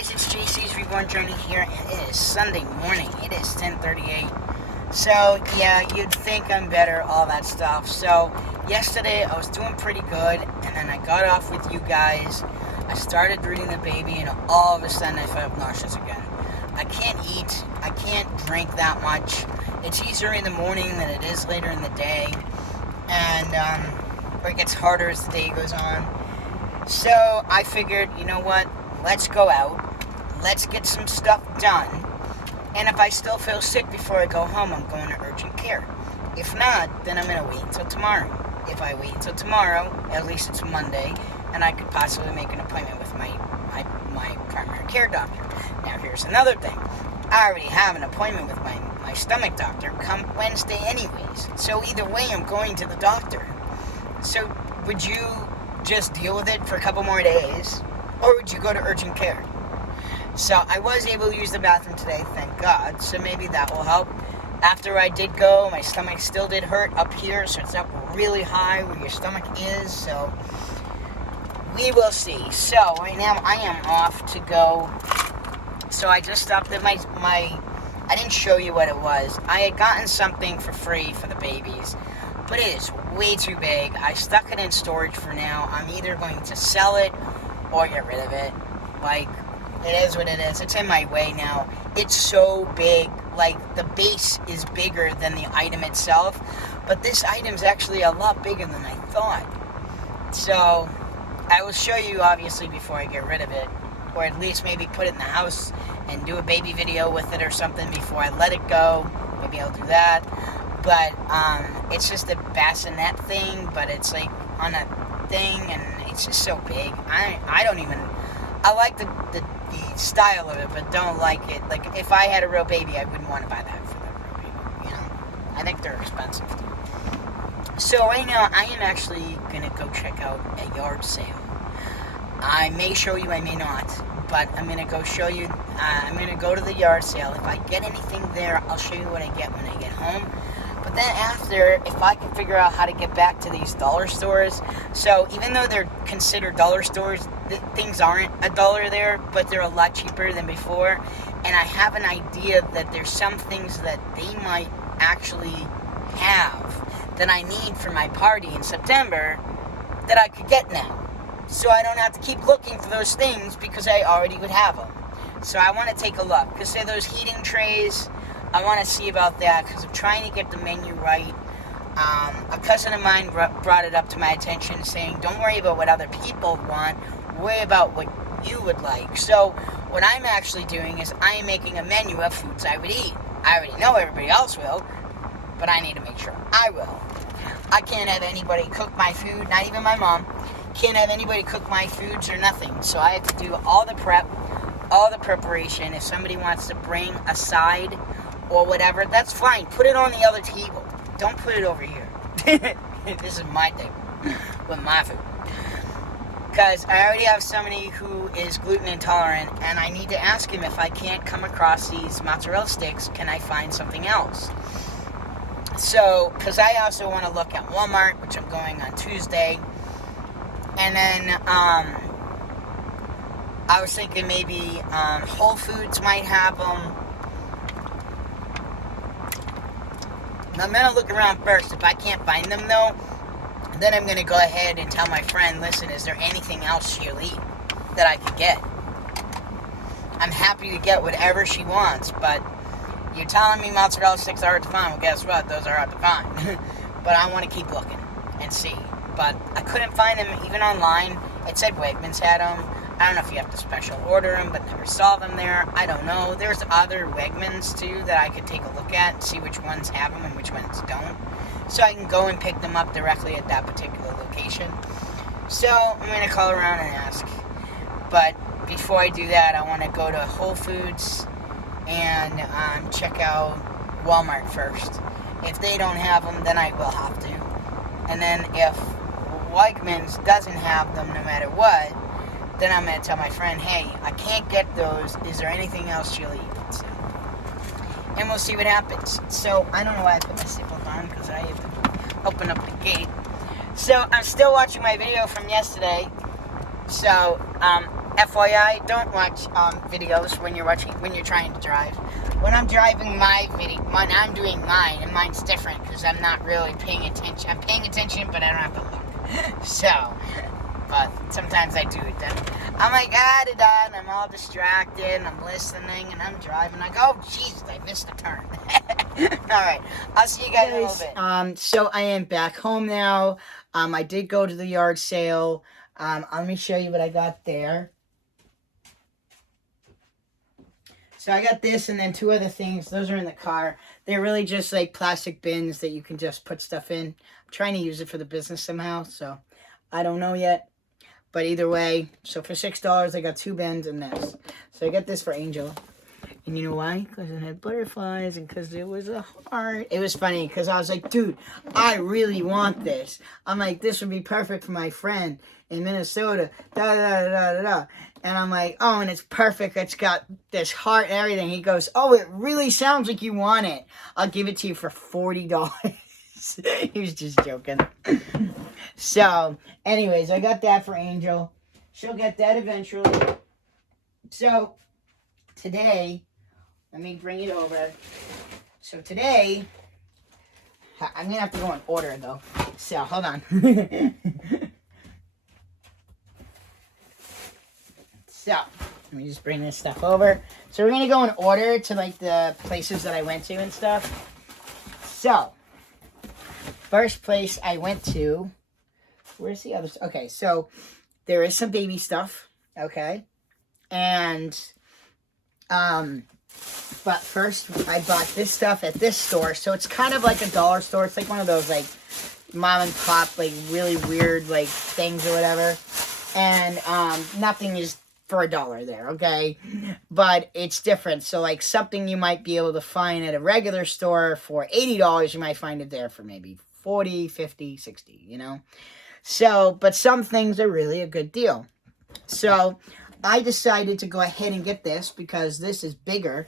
guys, it's JC's Reborn Journey here, and it is Sunday morning. It is 10:38. So, yeah, you'd think I'm better, all that stuff. So, yesterday I was doing pretty good, and then I got off with you guys. I started reading the baby, and all of a sudden I felt nauseous again. I can't eat. I can't drink that much. It's easier in the morning than it is later in the day, and it gets harder as the day goes on. So, I figured, you know what? Let's go out, let's get some stuff done, and if I still feel sick before I go home, I'm going to urgent care. If not, then I'm going to wait until tomorrow. If I wait until tomorrow, at least it's Monday, and I could possibly make an appointment with my primary care doctor. Now here's another thing. I already have an appointment with my stomach doctor come Wednesday anyways, so either way I'm going to the doctor. So would you just deal with it for a couple more days? Or would you go to urgent care? So I was able to use the bathroom today, thank God. So maybe that will help. After I did go, my stomach still did hurt up here. So it's up really high where your stomach is. So we will see. So right now I am off to go. So I just stopped at my I didn't show you what it was. I had gotten something for free for the babies, but it is way too big. I stuck it in storage for now. I'm either going to sell it or get rid of it. Like, it is what it is. It's in my way now. It's so big. Like, the base is bigger than the item itself, but this item's actually a lot bigger than I thought. So I will show you, obviously, before I get rid of it, or at least maybe put it in the house and do a baby video with it or something before I let it go. Maybe I'll do that. But it's just a bassinet thing, but it's like on a thing, and it's just so big. I don't even, I like the style of it, but don't like it. Like, if I had a real baby, I wouldn't want to buy that for the real baby, you know. I think they're expensive. So right now, I am actually going to go check out a yard sale. I may show you, I may not, but I'm going to go show you, I'm going to go to the yard sale. If I get anything there, I'll show you what I get when I get home. But then after, if I can figure out how to get back to these dollar stores, so even though they're considered dollar stores, things aren't $1 there, but they're a lot cheaper than before, and I have an idea that there's some things that they might actually have that I need for my party in September that I could get now. So I don't have to keep looking for those things because I already would have them. So I want to take a look, because say those heating trays, I want to see about that because I'm trying to get the menu right. A cousin of mine brought it up to my attention saying, don't worry about what other people want, worry about what you would like. So what I'm actually doing is I am making a menu of foods I would eat. I already know everybody else will, but I need to make sure I will. I can't have anybody cook my food, not even my mom. Can't have anybody cook my foods or nothing. So I have to do all the prep, all the preparation. If somebody wants to bring a side or whatever, that's fine. Put it on the other table. Don't put it over here. This is my table with my food. Because I already have somebody who is gluten intolerant, and I need to ask him if I can't come across these mozzarella sticks, can I find something else? So, because I also want to look at Walmart, which I'm going on Tuesday. And then, I was thinking maybe Whole Foods might have them. I'm going to look around first. If I can't find them, though, then I'm going to go ahead and tell my friend, listen, is there anything else she'll eat that I could get? I'm happy to get whatever she wants, but you're telling me mozzarella sticks are hard to find. Well, guess what? Those are hard to find. But I want to keep looking and see. But I couldn't find them even online. It said Wegmans had them. I don't know if you have to special order them, but never saw them there. I don't know. There's other Wegmans, too, that I could take a look at and see which ones have them and which ones don't. So I can go and pick them up directly at that particular location. So I'm going to call around and ask. But before I do that, I want to go to Whole Foods and check out Walmart first. If they don't have them, then I will have to. And then if Wegmans doesn't have them no matter what, then I'm going to tell my friend, hey, I can't get those. Is there anything else you'll eat? So, and we'll see what happens. So, I don't know why I put my seatbelt on, because I have to open up the gate. So, I'm still watching my video from yesterday. So, FYI, don't watch videos when you're trying to drive. When I'm driving when I'm doing mine, and mine's different because I'm not really paying attention. I'm paying attention, but I don't have to look. So, but sometimes I do it then. I'm like, and I'm all distracted, and I'm listening, and I'm driving. I go, oh, Jesus, I missed a turn. Alright, I'll see you guys in a little bit. So I am back home now. I did go to the yard sale. Let me show you what I got there. So I got this and then two other things. Those are in the car. They're really just like plastic bins that you can just put stuff in. I'm trying to use it for the business somehow, so I don't know yet. But either way, so for $6, I got 2 bins and this. So I got this for Angel. And you know why? Because it had butterflies and because it was a heart. It was funny because I was like, dude, I really want this. I'm like, this would be perfect for my friend in Minnesota. Da da da da da da. And I'm like, oh, and it's perfect. It's got this heart and everything. He goes, oh, it really sounds like you want it. I'll give it to you for $40. He was just joking. So, anyways, I got that for Angel. She'll get that eventually. So, today, let me bring it over. So, today, I'm going to have to go in order, though. So, hold on. So, let me just bring this stuff over. So, we're going to go in order to, like, the places that I went to and stuff. So, first place I went to, where's the other? Okay, so, there is some baby stuff, okay? And, but first, I bought this stuff at this store. So, it's kind of like a dollar store. It's like one of those, like, mom and pop, like, really weird, like, things or whatever. And, nothing is for $1 there, okay? But it's different. So, like, something you might be able to find at a regular store for $80, you might find it there for maybe 40, 50, 60, you know? So, but some things are really a good deal. So, I decided to go ahead and get this because this is bigger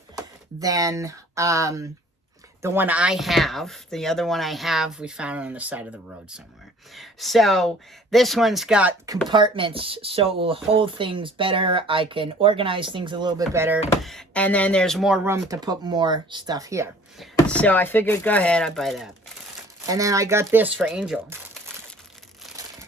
than the one I have. The other one I have, we found it on the side of the road somewhere. So, this one's got compartments, so it will hold things better. I can organize things a little bit better. And then there's more room to put more stuff here. So, I figured, go ahead, I'd buy that. And then I got this for Angel.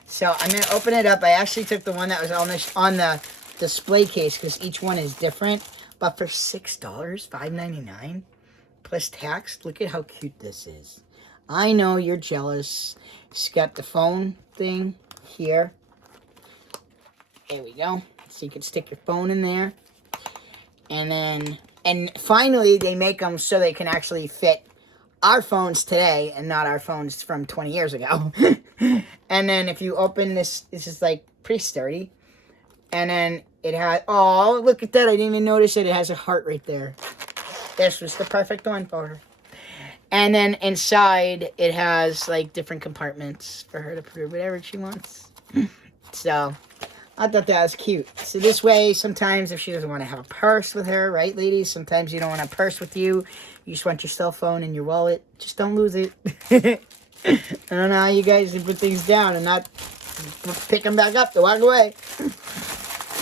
So, I'm going to open it up. I actually took the one that was on the display case because each one is different. But for $6, $5.99 plus tax, look at how cute this is. I know you're jealous. It's got the phone thing here. There we go. So you can stick your phone in there. And finally they make them so they can actually fit our phones today and not our phones from 20 years ago. And then if you open this, this is like pretty sturdy. And then it has, oh, look at that. I didn't even notice it. It has a heart right there. This was the perfect one for her. And then inside, it has, like, different compartments for her to put whatever she wants. So, I thought that was cute. So this way, sometimes if she doesn't want to have a purse with her, right, ladies? Sometimes you don't want a purse with you. You just want your cell phone and your wallet. Just don't lose it. I don't know how you guys can put things down and not pick them back up to walk away.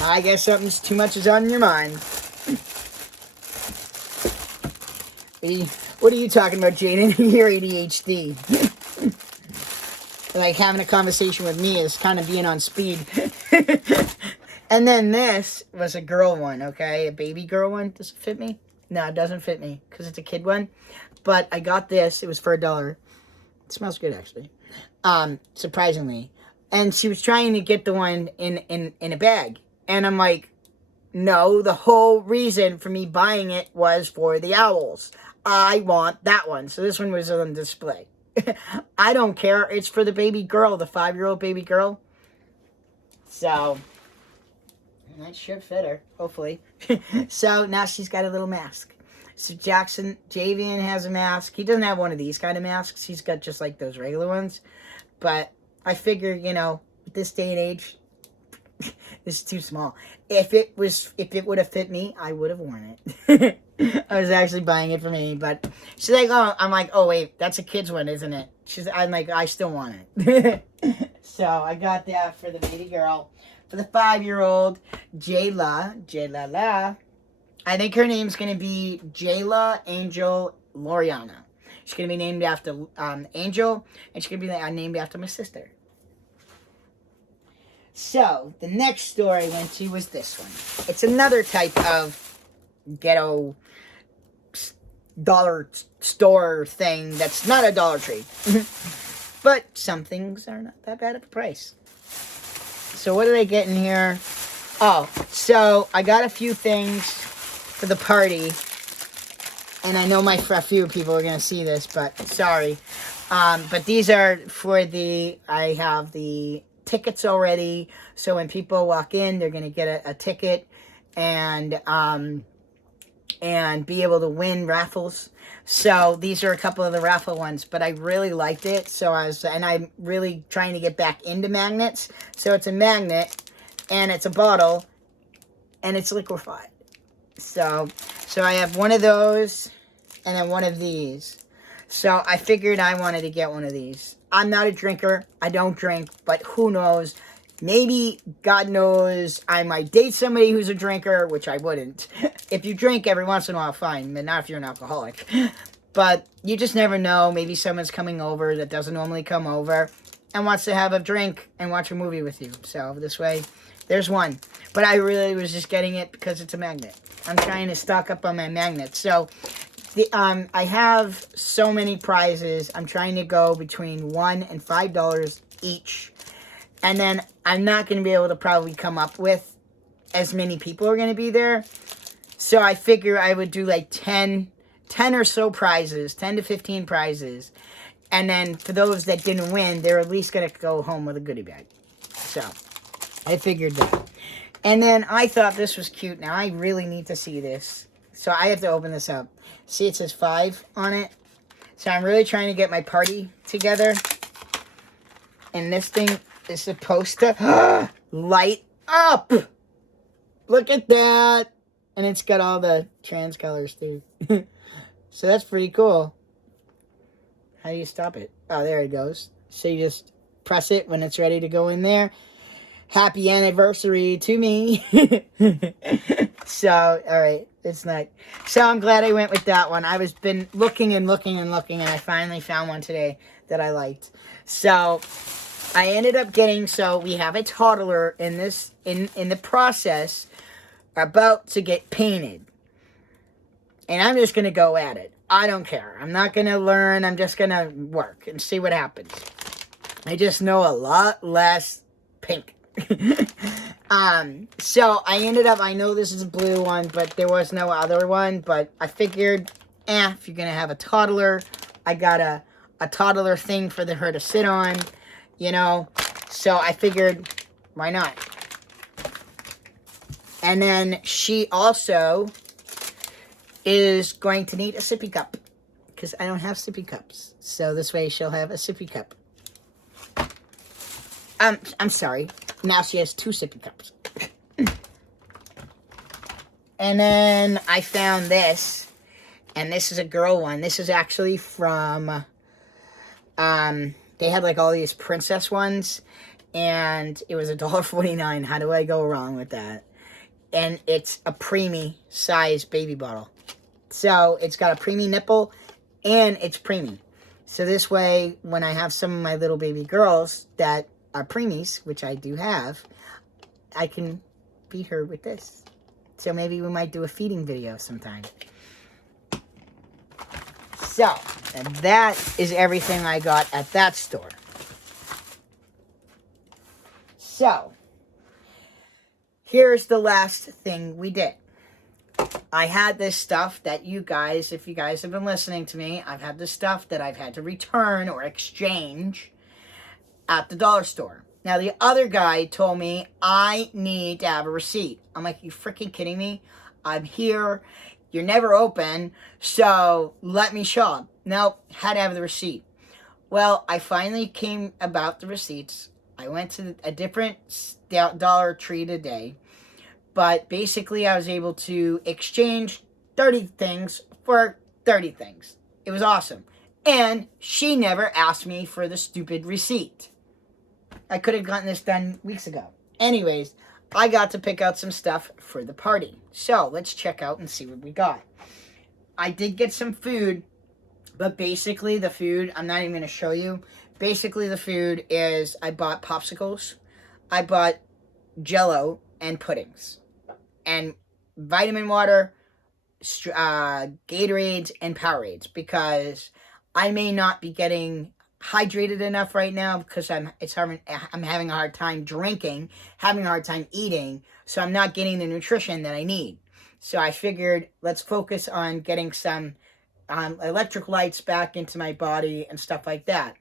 I guess something's too much is on your mind. What are you talking about, Jaden? You're ADHD. Like having a conversation with me is kind of being on speed. And then this was a girl one, okay? A baby girl one. Does it fit me? No, it doesn't fit me because it's a kid one. But I got this. It was for $1. It smells good, actually. Surprisingly. And she was trying to get the one in a bag. And I'm like, no, the whole reason for me buying it was for the owls. I want that one. So this one was on display. I don't care. It's for the baby girl, the 5-year-old baby girl. So, that should fit her, hopefully. So, now she's got a little mask. So, Javian has a mask. He doesn't have one of these kind of masks. He's got just like those regular ones. But I figure, you know, at this day and age, it's too small. If it would have fit me, I would have worn it. I was actually buying it for me, but she's like, oh, I'm like, oh wait, that's a kid's one, isn't it? I'm like, I still want it. So I got that for the baby girl for the 5-year-old Jayla. Jayla. I think her name's going to be Jayla Angel Loriana. She's going to be named after Angel, and she's going to be named after my sister. So, the next store I went to was this one. It's another type of ghetto dollar store thing that's not a Dollar Tree. But some things are not that bad of a price. So, what did I get in here? Oh, so I got a few things for the party. And I know a few people are going to see this, but sorry. But these are for I have the tickets already. So when people walk in, they're going to get a ticket and be able to win raffles. So these are a couple of the raffle ones, but I really liked it. So I'm really trying to get back into magnets. So it's a magnet and it's a bottle and it's liquefied. So I have one of those and then one of these. So I figured I wanted to get one of these. I'm not a drinker. I don't drink, but who knows? Maybe, God knows, I might date somebody who's a drinker, which I wouldn't. If you drink every once in a while, fine, but not if you're an alcoholic. But you just never know. Maybe someone's coming over that doesn't normally come over and wants to have a drink and watch a movie with you. So this way, there's one. But I really was just getting it because it's a magnet. I'm trying to stock up on my magnets. So I have so many prizes. I'm trying to go between $1 and $5 each. And then I'm not going to be able to probably come up with as many people are going to be there. So I figure I would do like 10 or so prizes, 10 to 15 prizes. And then for those that didn't win, they're at least going to go home with a goodie bag. So I figured that. And then I thought this was cute. Now I really need to see this. So I have to open this up. See, it says 5 on it. So I'm really trying to get my party together. And this thing is supposed to light up. Look at that. And it's got all the trans colors too. So that's pretty cool. How do you stop it? Oh, there it goes. So you just press it when it's ready to go in there. Happy anniversary to me. So, all right. It's not. So I'm glad I went with that one. I was been looking and looking and looking, and I finally found one today that I liked. So I ended up getting, so we have a toddler in this, in the process, about to get painted. And I'm just going to go at it. I don't care. I'm not going to learn. I'm just going to work and see what happens. I just know a lot less pink. So I ended up, I know this is a blue one, but there was no other one, but I figured, if you're going to have a toddler, I got a toddler thing for her to sit on, you know, so I figured, why not? And then she also is going to need a sippy cup, because I don't have sippy cups, so this way she'll have a sippy cup. I'm sorry, now she has 2 sippy cups. And then I found this, and this is a girl one. This is actually from, they had like all these princess ones, and it was $1.49. How do I go wrong with that? And it's a preemie size baby bottle. So it's got a preemie nipple, and it's preemie. So this way, when I have some of my little baby girls that are preemies, which I do have, I can feed her with this. So maybe we might do a feeding video sometime. So, and that is everything I got at that store. So, here's the last thing we did. I had this stuff that you guys, if you guys have been listening to me, I've had this stuff that I've had to return or exchange at the dollar store. Now, the other guy told me I need to have a receipt. I'm like, you freaking kidding me? I'm here. You're never open, so let me shop. Nope, had to have the receipt. Well, I finally came about the receipts. I went to a different Dollar Tree today. But basically, I was able to exchange 30 things for 30 things. It was awesome. And she never asked me for the stupid receipt. I could have gotten this done weeks ago. Anyways, I got to pick out some stuff for the party. So let's check out and see what we got. I did get some food, but basically the food, I'm not even going to show you. Basically the food is I bought popsicles, I bought Jello and puddings, and vitamin water, Gatorades, and Powerades, because I may not be getting hydrated enough right now because I'm having a hard time drinking, having a hard time eating, so I'm not getting the nutrition that I need. So I figured let's focus on getting some electric lights back into my body and stuff like that.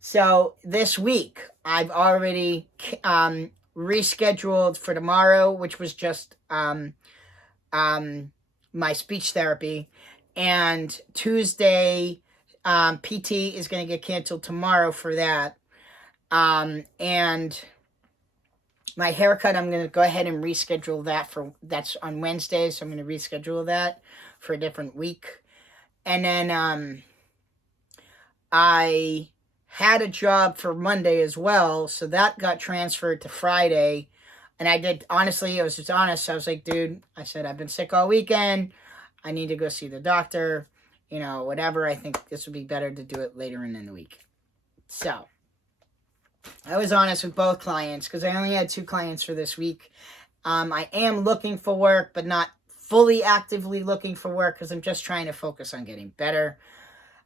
So this week I've already rescheduled for tomorrow, which was just my speech therapy, and Tuesday PT is going to get canceled tomorrow for that. And my haircut, I'm going to go ahead and reschedule that that's on Wednesday, so I'm going to reschedule that for a different week. And then I had a job for Monday as well, so that got transferred to Friday. And I did, honestly, I was just honest. I was like, dude, I said, I've been sick all weekend. I need to go see the doctor. You know, whatever. I think this would be better to do it later in the week. So, I was honest with both clients because I only had 2 clients for this week. I am looking for work, but not fully actively looking for work because I'm just trying to focus on getting better.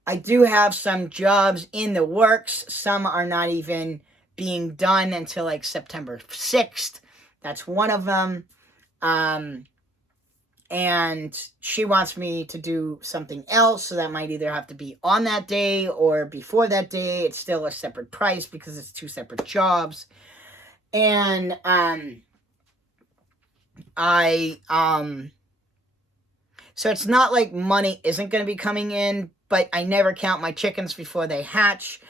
I do have some jobs in the works. Some are not even being done until like September 6th. That's one of them. And she wants me to do something else, so that might either have to be on that day or before that day. It's still a separate price because it's 2 separate jobs. And so it's not like money isn't going to be coming in, but I never count my chickens before they hatch.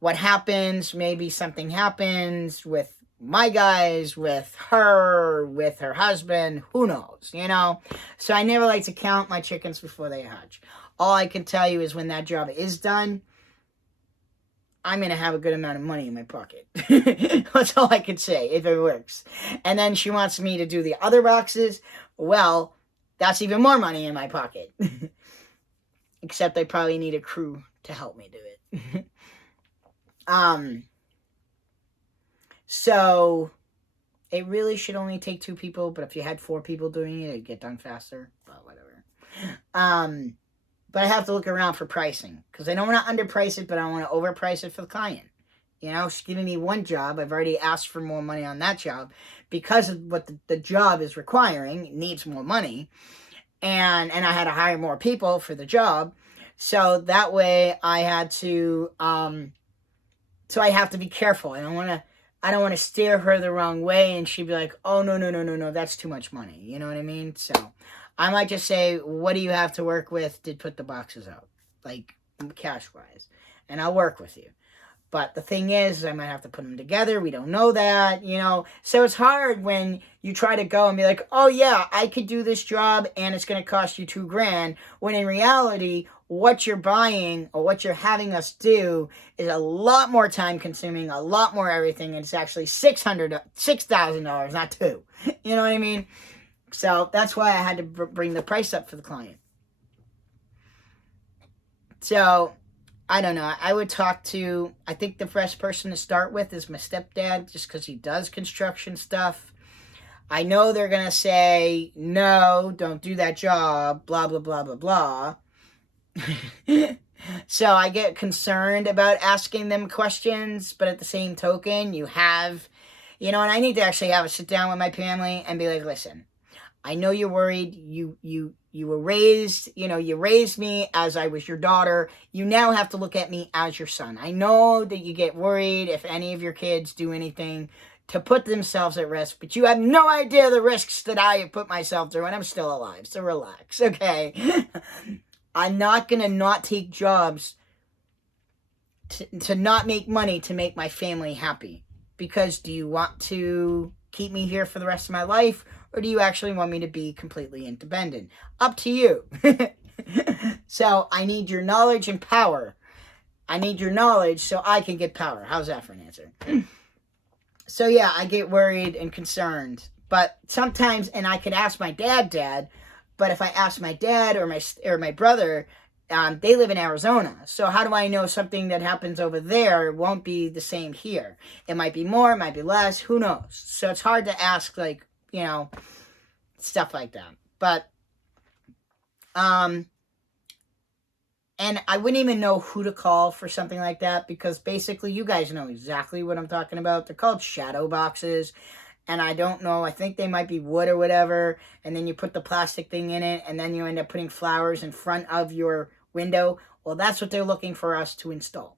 What happens, maybe something happens with my guys, with her husband, who knows, you know? So I never like to count my chickens before they hatch. All I can tell you is when that job is done, I'm going to have a good amount of money in my pocket. That's all I can say, if it works. And then she wants me to do the other boxes. Well, that's even more money in my pocket. Except I probably need a crew to help me do it. So it really should only take 2 people, but if you had 4 people doing it, it'd get done faster. But whatever. But I have to look around for pricing because I don't want to underprice it, but I don't want to overprice it for the client. You know, she's giving me one job. I've already asked for more money on that job because of what the job is requiring. It needs more money. And I had to hire more people for the job. So that way I had to, so I have to be careful. I don't want to steer her the wrong way and she'd be like, oh, no, that's too much money. You know what I mean? So I might just say, what do you have to work with to put the boxes out? Like, cash-wise. And I'll work with you. But the thing is, I might have to put them together. We don't know that, you know. So it's hard when you try to go and be like, oh, yeah, I could do this job and it's going to cost you $2,000. When in reality, what you're buying or what you're having us do is a lot more time consuming, a lot more everything. And it's actually $6,000, not $2,000. You know what I mean? So that's why I had to bring the price up for the client. So I don't know. I would talk to, I think the best person to start with is my stepdad, just because he does construction stuff. I know they're going to say, no, don't do that job, blah, blah, blah, blah, blah. So I get concerned about asking them questions, but at the same token, you have, you know, and I need to actually have a sit down with my family and be like, listen, I know you're worried. You were raised, you know, you raised me as I was your daughter. You now have to look at me as your son. I know that you get worried if any of your kids do anything to put themselves at risk, but you have no idea the risks that I have put myself through, and I'm still alive, so relax, okay? I'm not going to not take jobs to not make money to make my family happy. Because do you want to keep me here for the rest of my life, or do you actually want me to be completely independent? Up to you. So I need your knowledge and power. I need your knowledge so I can get power. How's that for an answer? So yeah, I get worried and concerned. But sometimes, and I could ask my dad, but if I ask my dad or my brother, they live in Arizona. So how do I know something that happens over there won't be the same here? It might be more, it might be less, who knows? So it's hard to ask, like, stuff like that. But and I wouldn't even know who to call for something like that, because basically you guys know exactly what I'm talking about. They're called shadow boxes. And I don't know, I think they might be wood or whatever. And then you put the plastic thing in it, and then you end up putting flowers in front of your window. Well, that's what they're looking for us to install.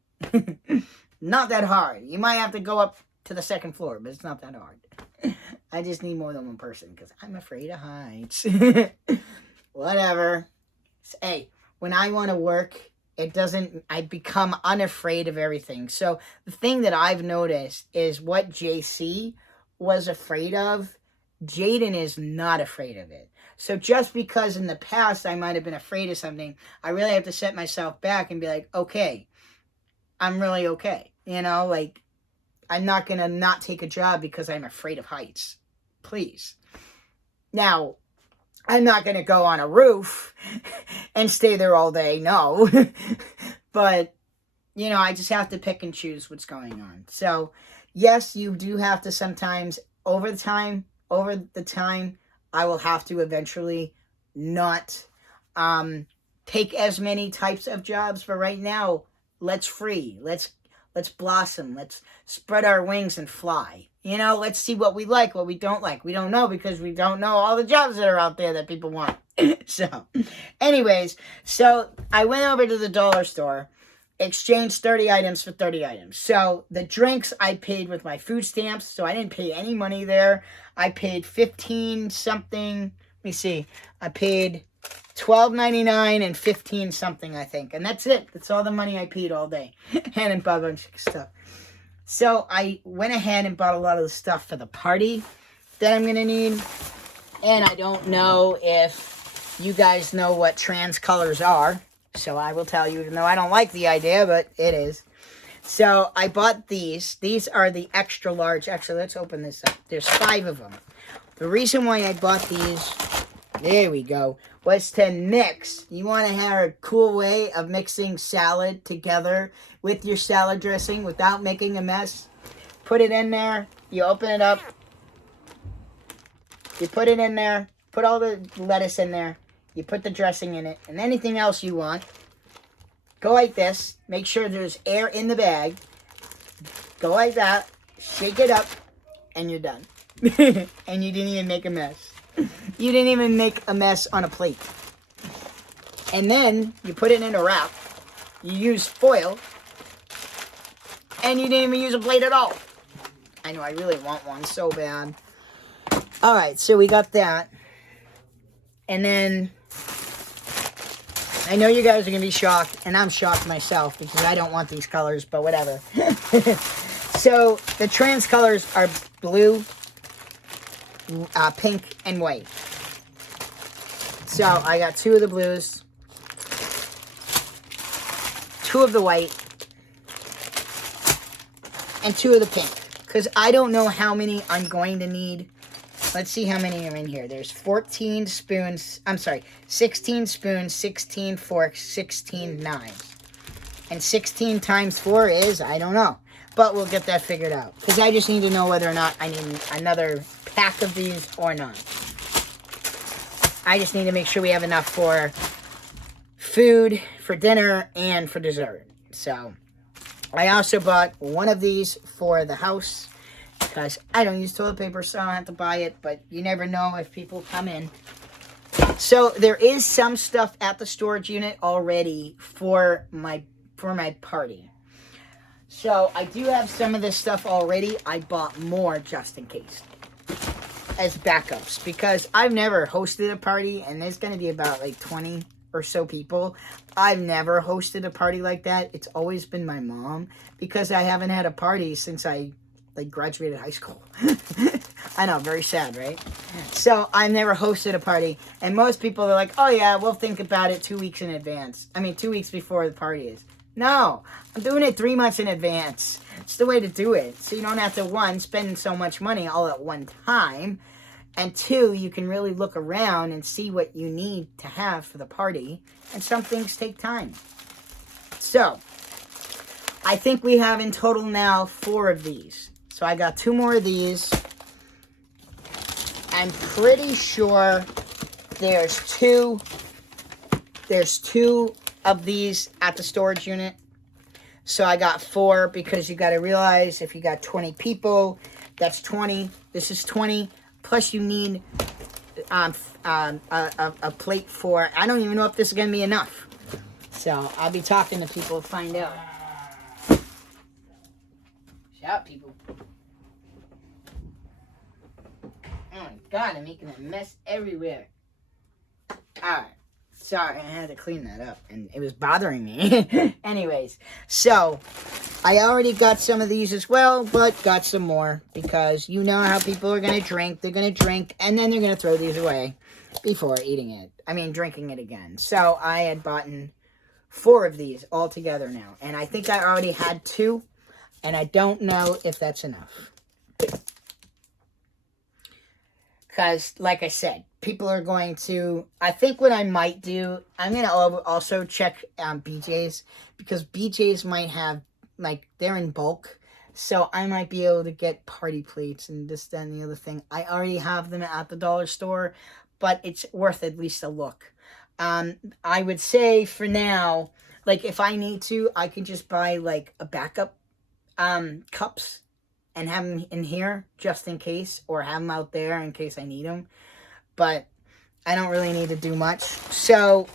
Not that hard. You might have to go up to the second floor, but it's not that hard. I just need more than one person because I'm afraid of heights. Whatever. Hey, when I want to work, I become unafraid of everything. So the thing that I've noticed is what JC was afraid of, Jaden is not afraid of it. So just because in the past I might have been afraid of something, I really have to set myself back and be like, okay, I'm really okay. Like, I'm not going to not take a job because I'm afraid of heights. Please. Now, I'm not going to go on a roof and stay there all day. No. But, I just have to pick and choose what's going on. So, yes, you do have to sometimes, over the time, I will have to eventually not take as many types of jobs. But right now, let's free. Let's blossom. Let's spread our wings and fly. Let's see what we like, what we don't like. We don't know because we don't know all the jobs that are out there that people want. So, anyways, I went over to the dollar store, exchanged 30 items for 30 items. So the drinks I paid with my food stamps, so I didn't pay any money there. I paid 15 something. Let me see. I paid $12.99 and 15 something, I think. And that's it. That's all the money I paid all day. And I bought a bunch of stuff. So I went ahead and bought a lot of the stuff for the party that I'm going to need. And I don't know if you guys know what trans colors are. So I will tell you, even though I don't like the idea, but it is. So I bought these. These are the extra large. Actually, let's open this up. There's 5 of them. The reason why I bought these, there we go, was to mix. You want to have a cool way of mixing salad together with your salad dressing without making a mess. Put it in there. You open it up. You put it in there. Put all the lettuce in there. You put the dressing in it and anything else you want. Go like this. Make sure there's air in the bag. Go like that. Shake it up. And you're done. And you didn't even make a mess. You didn't even make a mess on a plate. And then you put it in a wrap. You use foil. And you didn't even use a plate at all. I know, I really want one so bad. Alright, so we got that. And then, I know you guys are going to be shocked, and I'm shocked myself because I don't want these colors, but whatever. So, the trans colors are blue, pink, and white. So, I got 2 of the blues, 2 of the white, and 2 of the pink. Because I don't know how many I'm going to need. Let's see how many are in here. There's 14 spoons. I'm sorry, 16 spoons, 16 forks, 16 knives. And 16 times 4 is, I don't know. But we'll get that figured out. Because I just need to know whether or not I need another pack of these or not. I just need to make sure we have enough for food, for dinner, and for dessert. So, I also bought one of these for the house. Because I don't use toilet paper, so I don't have to buy it. But you never know if people come in. So there is some stuff at the storage unit already for my party. So I do have some of this stuff already. I bought more just in case. As backups. Because I've never hosted a party. And there's going to be about like 20 or so people. I've never hosted a party like that. It's always been my mom. Because I haven't had a party since I graduated high school. I know, very sad, right? So, I've never hosted a party, and most people are like, oh yeah, we'll think about it 2 weeks in advance. I mean, 2 weeks before the party is. No, I'm doing it 3 months in advance. It's the way to do it. So you don't have to, one, spend so much money all at one time. And two, you can really look around and see what you need to have for the party. And some things take time. So, I think we have in total now 4 of these. So I got 2 more of these. I'm pretty sure there's two of these at the storage unit. So I got 4 because you got to realize if you got 20 people, that's 20. This is 20. Plus you need a plate for, I don't even know if this is going to be enough. So I'll be talking to people to find out. Shout, people. Oh my God, I'm making a mess everywhere. Alright. Sorry, I had to clean that up, and it was bothering me. Anyways, so, I already got some of these as well, but got some more, because you know how people are going to drink. They're going to drink, and then they're going to throw these away before eating it. I mean, drinking it again. So, I had bought 4 of these all together now, and I think I already had 2, and I don't know if that's enough. Because, like I said, people are going to, I think what I might do, I'm going to also check BJ's, because BJ's might have, like, they're in bulk, so I might be able to get party plates and this, that, and the other thing. I already have them at the dollar store, but it's worth at least a look. I would say, for now, like, if I need to, I could just buy, like, a backup cups, and have them in here just in case, or have them out there in case I need them. But I don't really need to do much. So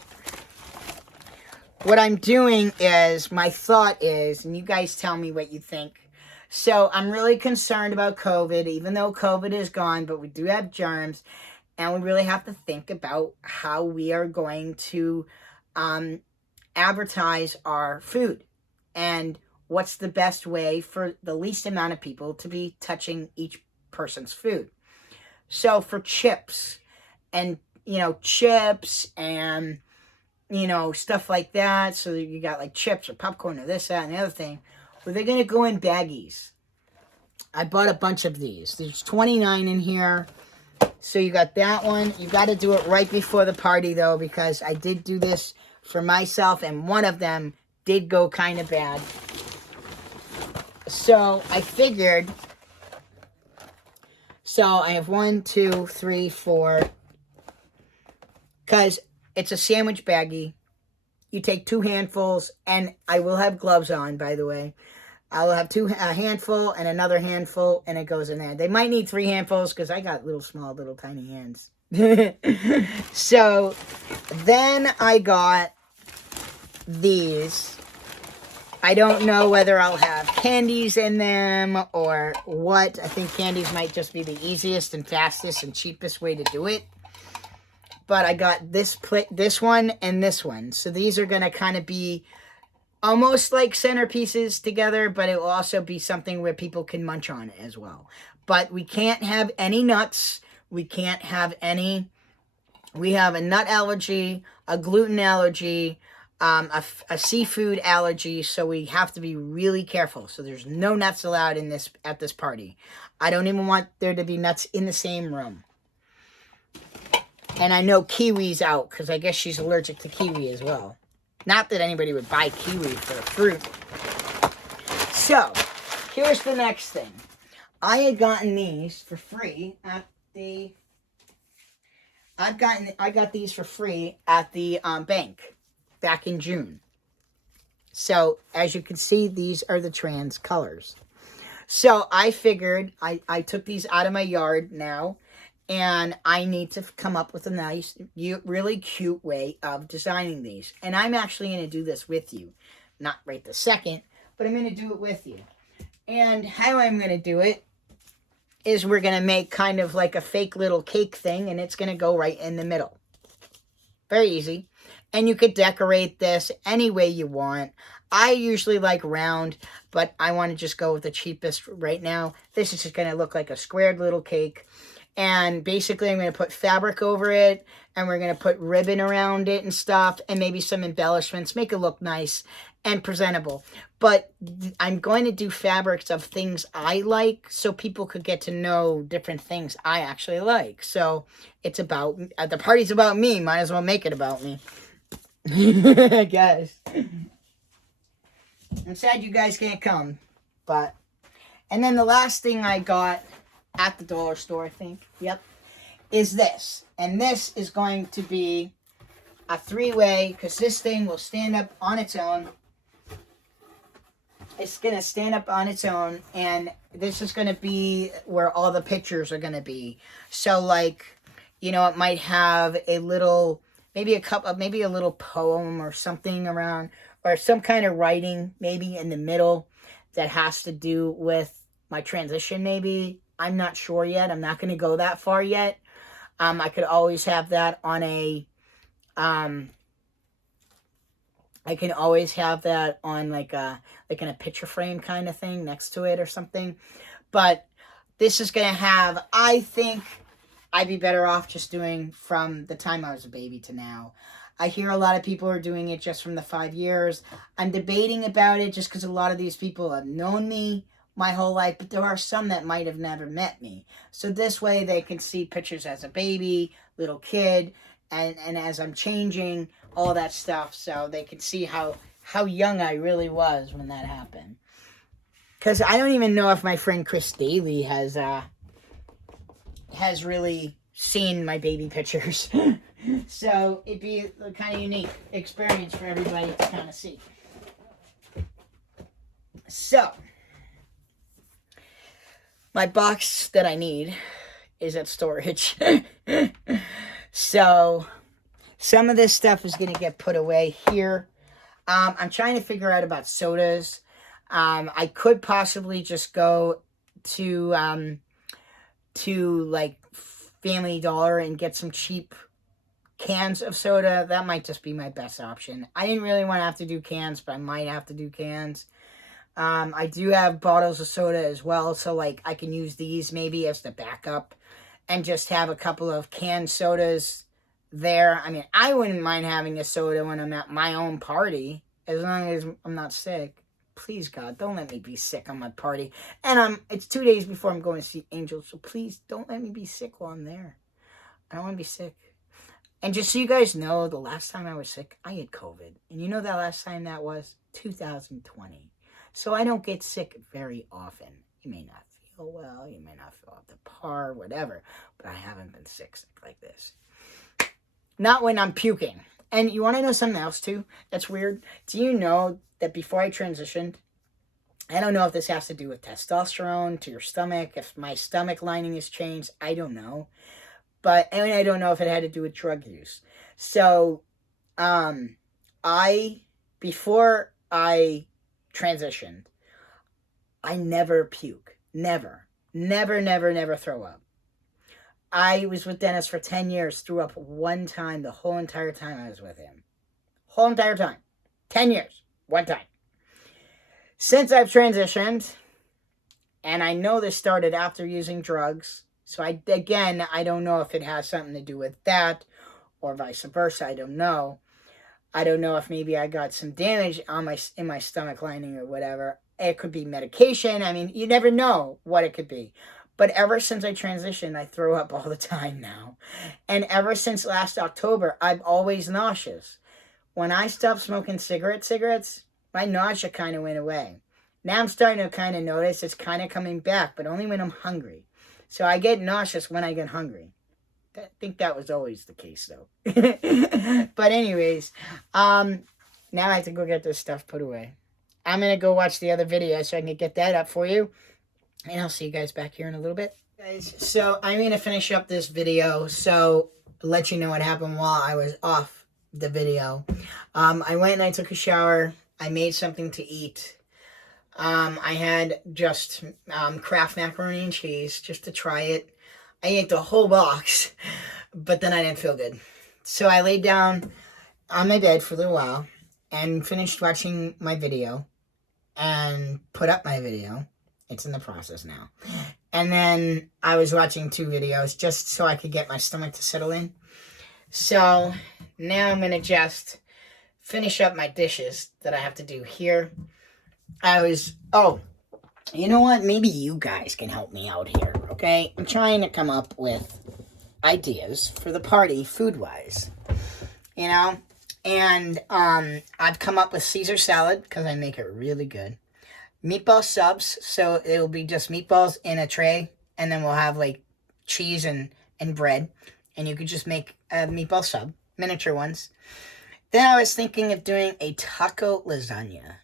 what I'm doing is, my thought is, and you guys tell me what you think. So I'm really concerned about COVID, even though COVID is gone, but we do have germs, and we really have to think about how we are going to advertise our food, and what's the best way for the least amount of people to be touching each person's food. So for chips and, chips and, stuff like that. So you got like chips or popcorn or this, that, and the other thing. Well, they're going to go in baggies. I bought a bunch of these. There's 29 in here. So you got that one. You got to do it right before the party, though, because I did do this for myself, and one of them did go kind of bad. So I figured, I have 1, 2, 3, 4, because it's a sandwich baggie. You take 2 handfuls, and I will have gloves on, by the way. I will have a handful and another handful, and it goes in there. They might need 3 handfuls, because I got little tiny hands. So then I got these. I don't know whether I'll have candies in them or what. I think candies might just be the easiest and fastest and cheapest way to do it. But I got this one and this one. So these are going to kind of be almost like centerpieces together, but it will also be something where people can munch on it as well. But we can't have any nuts. We can't have any. We have a nut allergy, a gluten allergy, a seafood allergy, so we have to be really careful. So there's no nuts allowed at this party. I don't even want there to be nuts in the same room. And I know kiwi's out, because I guess she's allergic to kiwi as well. Not that anybody would buy kiwi for a fruit. So, here's the next thing. I had gotten these for free at the... I got these for free at the bank back in June. So, as you can see, these are the trans colors. So, I figured I took these out of my yard now, and I need to come up with a nice, really cute way of designing these. And I'm actually going to do this with you. Not right this second, but I'm going to do it with you. And how I'm going to do it is we're going to make kind of like a fake little cake thing, and it's going to go right in the middle. Very easy. And you could decorate this any way you want. I usually like round, but I want to just go with the cheapest right now. This is just going to look like a squared little cake. And basically, I'm going to put fabric over it, and we're going to put ribbon around it and stuff, and maybe some embellishments, make it look nice and presentable. But I'm going to do fabrics of things I like, so people could get to know different things I actually like. So it's about, the party's about me, might as well make it about me. Guys, I'm sad you guys can't come, but, and then the last thing I got at the dollar store, I think, yep, is this. And this is going to be a 3-way, because this thing will stand up on its own. It's going to stand up on its own, and this is going to be where all the pictures are going to be. So, like, you know, it might have a little, maybe a little poem or something around, or some kind of writing maybe in the middle that has to do with my transition maybe. I'm not sure yet. I'm not going to go that far yet. I could always have that on a, I can always have that on like in a picture frame kind of thing next to it or something. But this is going to have, I think I'd be better off just doing from the time I was a baby to now. I hear a lot of people are doing it just from the 5 years. I'm debating about it just because a lot of these people have known me my whole life, but there are some that might have never met me. So this way they can see pictures as a baby, little kid, and as I'm changing, all that stuff, so they can see how young I really was when that happened. Because I don't even know if my friend Chris Daly has really seen my baby pictures. So it'd be a kind of unique experience for everybody to kind of see. So my box that I need is at storage. So some of this stuff is going to get put away here. I'm trying to figure out about sodas. I could possibly just go to like Family Dollar and get some cheap cans of soda. That might just be my best option. I didn't really want to have to do cans, but I might have to do cans. I do have bottles of soda as well, so like I can use these maybe as the backup and just have a couple of canned sodas there. I mean, I wouldn't mind having a soda when I'm at my own party, as long as I'm not sick. Please, God, don't let me be sick on my party. And it's 2 days before I'm going to see Angel, so please don't let me be sick while I'm there. I don't want to be sick. And just so you guys know, the last time I was sick, I had COVID. And you know that last time that was? 2020. So I don't get sick very often. You may not feel well, you may not feel up to par, whatever, but I haven't been sick like this. Not when I'm puking. And you want to know something else too that's weird? Do you know that before I transitioned, I don't know if this has to do with testosterone to your stomach, if my stomach lining has changed, I don't know. But, and I don't know if it had to do with drug use. So, before I transitioned, I never puke. Never throw up. I was with Dennis for 10 years, threw up one time the whole entire time I was with him. Whole entire time. 10 years. One time. Since I've transitioned, and I know this started after using drugs, so I don't know if it has something to do with that, or vice versa, I don't know. I don't know if maybe I got some damage in my stomach lining or whatever. It could be medication. I mean, you never know what it could be. But ever since I transitioned, I throw up all the time now. And ever since last October, I'm always nauseous. When I stopped smoking cigarettes, my nausea kind of went away. Now I'm starting to kind of notice it's kind of coming back, but only when I'm hungry. So I get nauseous when I get hungry. I think that was always the case, though. But anyways, now I have to go get this stuff put away. I'm going to go watch the other video so I can get that up for you. And I'll see you guys back here in a little bit. Guys, so I'm going to finish up this video. So let you know what happened while I was off the video. I went and I took a shower. I made something to eat. I had just Kraft macaroni and cheese just to try it. I ate the whole box, but then I didn't feel good. So I laid down on my bed for a little while and finished watching my video and put up my video. It's in the process now. And then I was watching 2 videos just so I could get my stomach to settle in. So now I'm gonna just finish up my dishes that I have to do here. You know what? Maybe you guys can help me out here, okay? I'm trying to come up with ideas for the party food-wise, you know? And I've come up with Caesar salad because I make it really good. Meatball subs, so it will be just meatballs in a tray, and then we'll have like cheese and bread, and you could just make a meatball sub, miniature ones. Then I was thinking of doing a taco lasagna.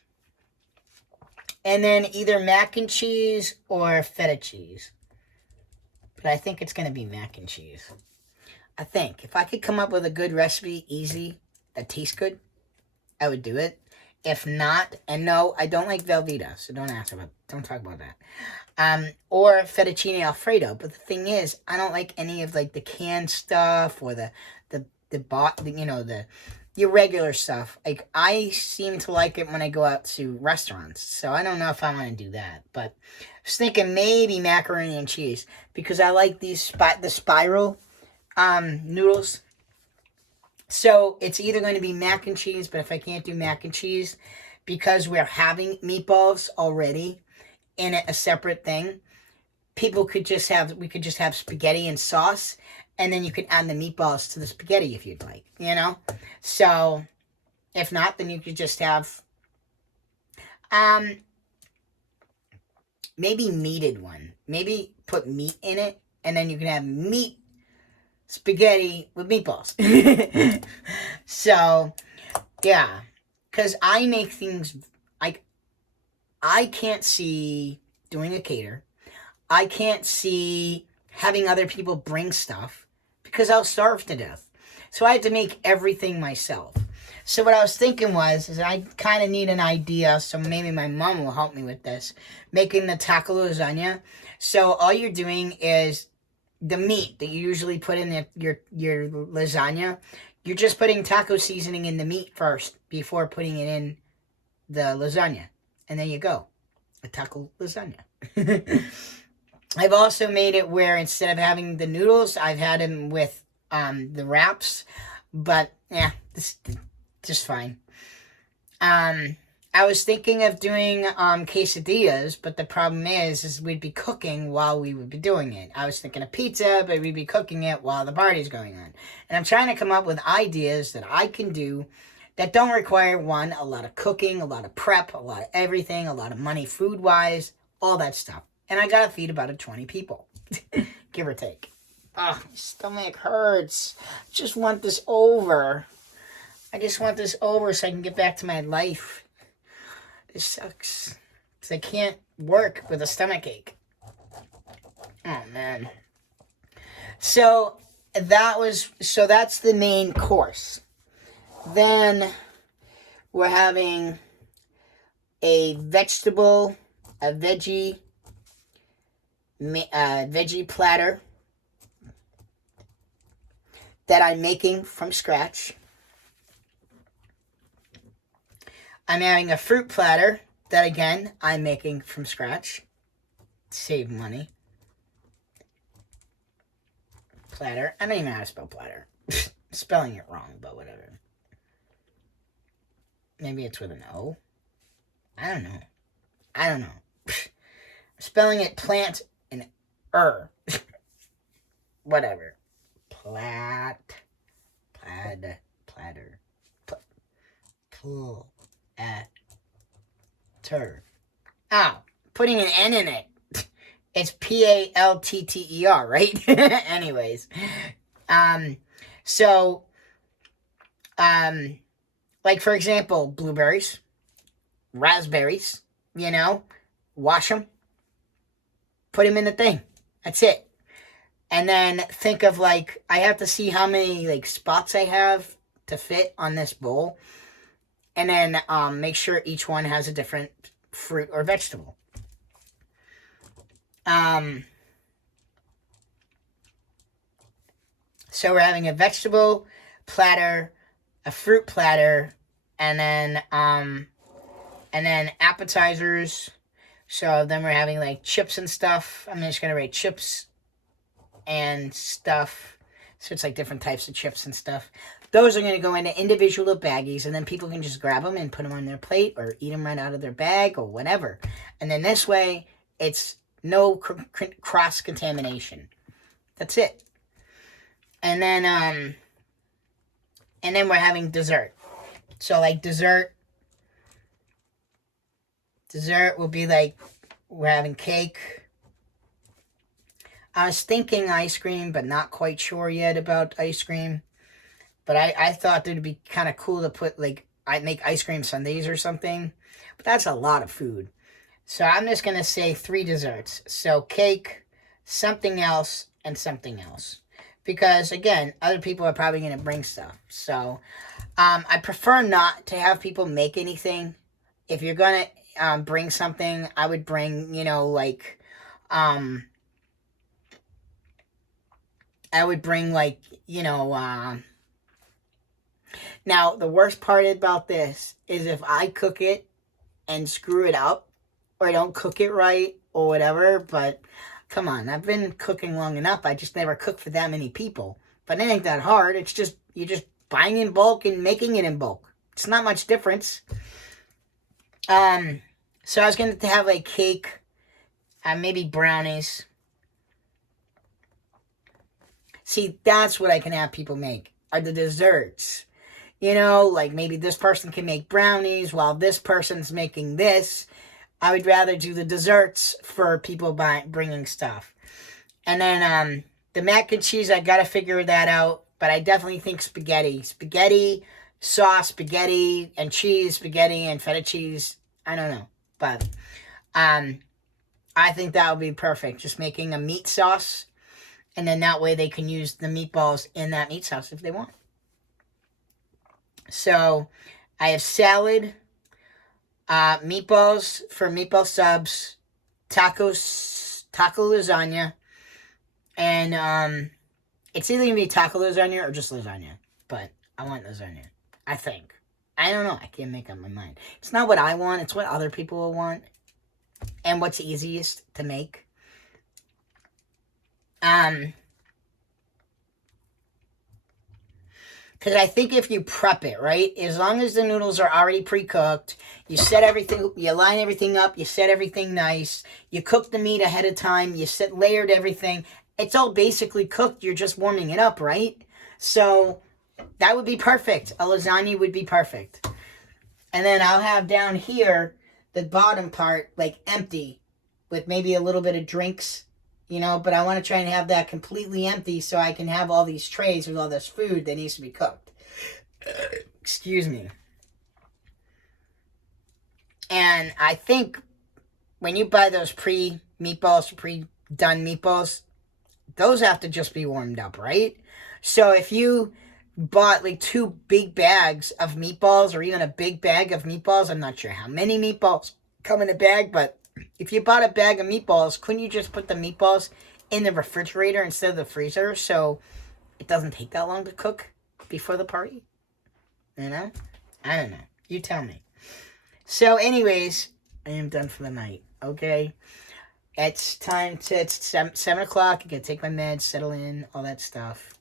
And then either mac and cheese or feta cheese. But I think it's going to be mac and cheese. I think. If I could come up with a good recipe, easy, that tastes good, I would do it. If not, and no, I don't like Velveeta, so don't talk about that. Or fettuccine Alfredo. But the thing is, I don't like any of like the canned stuff or the regular stuff. Like, I seem to like it when I go out to restaurants. So I don't know if I want to do that. But I was thinking maybe macaroni and cheese. Because I like the spiral noodles. So it's either going to be mac and cheese. But if I can't do mac and cheese, because we're having meatballs already in a separate thing, we could just have spaghetti and sauce. And then you can add the meatballs to the spaghetti if you'd like, you know? So, if not, then you could just have, maybe meated one. Maybe put meat in it, and then you can have meat spaghetti with meatballs. So, yeah. Because I make things, I can't see doing a cater. I can't see having other people bring stuff, because I'll starve to death. So I had to make everything myself. So what I was thinking is I kind of need an idea, so maybe my mom will help me with this, making the taco lasagna. So all you're doing is the meat that you usually put in your lasagna, you're just putting taco seasoning in the meat first before putting it in the lasagna. And there you go. A taco lasagna. I've also made it where instead of having the noodles, I've had them with the wraps. But, yeah, this is just fine. I was thinking of doing quesadillas, but the problem is we'd be cooking while we would be doing it. I was thinking of pizza, but we'd be cooking it while the party's going on. And I'm trying to come up with ideas that I can do that don't require, one, a lot of cooking, a lot of prep, a lot of everything, a lot of money food-wise, all that stuff. And I gotta feed about 20 people, give or take. Oh, my stomach hurts. I just want this over. I just want this over so I can get back to my life. This sucks. Because I can't work with a stomach ache. Oh, man. So that's the main course. Then we're having a veggie platter that I'm making from scratch. I'm having a fruit platter that, again, I'm making from scratch. Save money. Platter. I don't even know how to spell platter. Spelling it wrong, but whatever. Maybe it's with an O. I don't know. Spelling it plant and whatever. Platter. Oh, putting an N in it. It's Paltter, right? Anyways. Like, for example, blueberries, raspberries, wash them, put them in the thing. That's it. And then think of, I have to see how many, spots I have to fit on this bowl. And then make sure each one has a different fruit or vegetable. So we're having a vegetable platter, a fruit platter, and then appetizers. So then we're having chips and stuff. I'm just gonna write chips and stuff. So it's like different types of chips and stuff. Those are going to go into individual baggies, and then people can just grab them and put them on their plate or eat them right out of their bag or whatever. And then this way, it's no cross-contamination. That's it. And then we're having dessert. So like dessert will be like, we're having cake. I was thinking ice cream, but not quite sure yet about ice cream. But I thought it'd be kind of cool to put, like, I'd make ice cream sundaes or something. But that's a lot of food. So I'm just going to say 3 desserts. So cake, something else, and something else. Because, again, other people are probably going to bring stuff. So I prefer not to have people make anything. If you're going to bring something, I would bring, like... I would bring, like, now, the worst part about this is if I cook it and screw it up, or I don't cook it right, or whatever, but come on, I've been cooking long enough. I just never cook for that many people. But it ain't that hard. It's just, you're just buying in bulk and making it in bulk. It's not much difference. So I was going to have, like, cake, maybe brownies. See, that's what I can have people make, are the desserts. Like maybe this person can make brownies while this person's making this. I would rather do the desserts for people bringing stuff. And then the mac and cheese, I got to figure that out. But I definitely think spaghetti. Spaghetti, sauce, spaghetti, and cheese, spaghetti, and feta cheese. I don't know. But I think that would be perfect. Just making a meat sauce. And then that way they can use the meatballs in that meat sauce if they want. So I have salad, meatballs for meatball subs, taco lasagna, and it's either going to be taco lasagna or just lasagna. But I want lasagna, I think. I don't know. I can't make up my mind. It's not what I want. It's what other people will want. And what's easiest to make. Because I think if you prep it, right, as long as the noodles are already pre-cooked, you set everything, you line everything up, you set everything nice, you cook the meat ahead of time, you layered everything, it's all basically cooked, you're just warming it up, right? So that would be perfect. A lasagna would be perfect. And then I'll have down here, the bottom part, like empty, with maybe a little bit of drinks. But I want to try and have that completely empty so I can have all these trays with all this food that needs to be cooked. Excuse me. And I think when you buy those pre-done meatballs, those have to just be warmed up, right? So if you bought like 2 big bags of meatballs or even a big bag of meatballs, I'm not sure how many meatballs come in a bag, but if you bought a bag of meatballs, couldn't you just put the meatballs in the refrigerator instead of the freezer so it doesn't take that long to cook before the party? I don't know. You tell me. So anyways, I am done for the night, okay? It's time to, it's 7 o'clock. I gotta take my meds, settle in, all that stuff.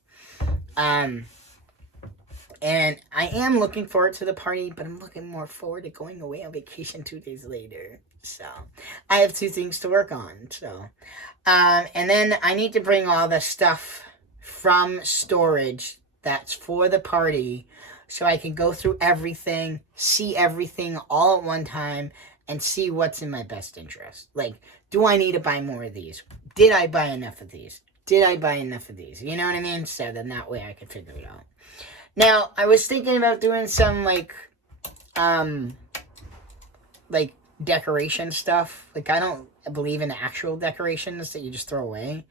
And I am looking forward to the party, but I'm looking more forward to going away on vacation 2 days later. So, I have 2 things to work on. So, and then I need to bring all the stuff from storage that's for the party so I can go through everything, see everything all at one time, and see what's in my best interest. Like, do I need to buy more of these? Did I buy enough of these? Did I buy enough of these? You know what I mean? So then that way I can figure it out. Now, I was thinking about doing some, like decoration stuff. Like, I don't believe in actual decorations that you just throw away.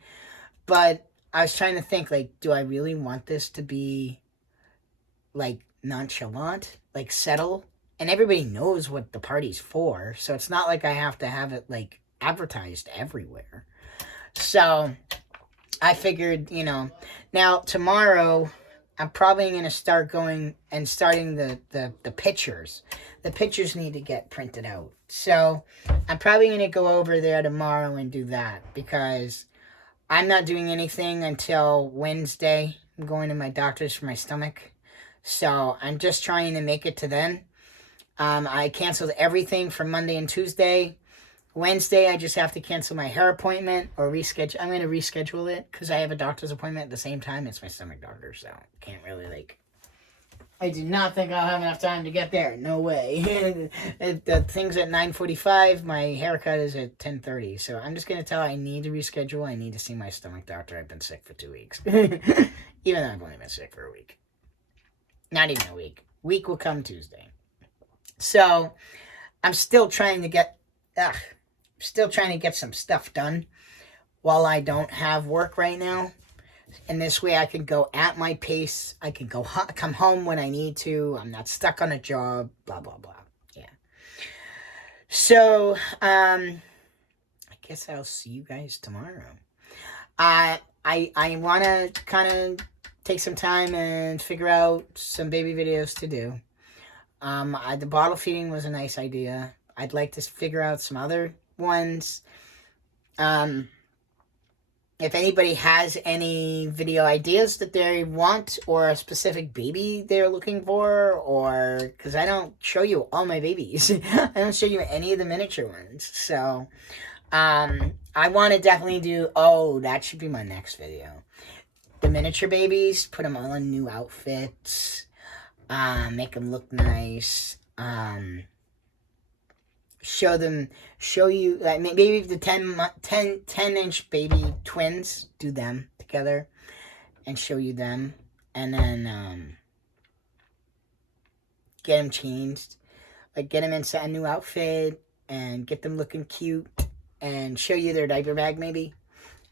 But I was trying to think, like, do I really want this to be, like, nonchalant? Like, settle? And everybody knows what the party's for. So it's not like I have to have it, like, advertised everywhere. So I figured, now tomorrow I'm probably going to start going and starting the pictures. The pictures need to get printed out. So I'm probably going to go over there tomorrow and do that because I'm not doing anything until Wednesday I'm going to my doctor's for my stomach. So I'm just trying to make it to then. I canceled everything for Monday and Tuesday. Wednesday, I just have to cancel my hair appointment or reschedule. I'm going to reschedule it because I have a doctor's appointment at the same time. It's my stomach doctor, so can't really, like... I do not think I'll have enough time to get there. No way. The thing's at 9:45. My haircut is at 10:30. So I'm just going to tell her I need to reschedule. I need to see my stomach doctor. I've been sick for 2 weeks. Even though I've only been sick for a week. Not even a week. Week will come Tuesday. So I'm still trying to get... still trying to get some stuff done while I don't have work right now. And this way I can go at my pace. I can come home when I need to. I'm not stuck on a job. Blah, blah, blah. Yeah. So, I guess I'll see you guys tomorrow. I want to kind of take some time and figure out some baby videos to do. The bottle feeding was a nice idea. I'd like to figure out some other ones. If anybody has any video ideas that they want or a specific baby they're looking for, or because I don't show you all my babies. I don't show you any of the miniature ones. So I want to definitely do, that should be my next video. The miniature babies, put them all in new outfits, make them look nice, show you, like, maybe the 10-inch baby twins, do them together and show you them, and then get them changed, like get them inside a new outfit and get them looking cute and show you their diaper bag. Maybe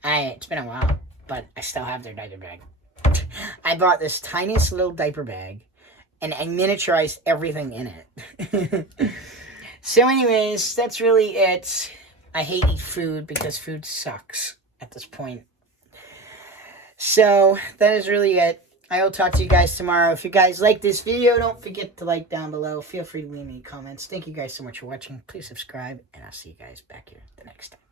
it's been a while, but I still have their diaper bag. I bought this tiniest little diaper bag and I miniaturized everything in it. So anyways, that's really it. I hate eating food because food sucks at this point. So that is really it. I will talk to you guys tomorrow. If you guys like this video, don't forget to like down below. Feel free to leave me comments. Thank you guys so much for watching. Please subscribe, and I'll see you guys back here the next time.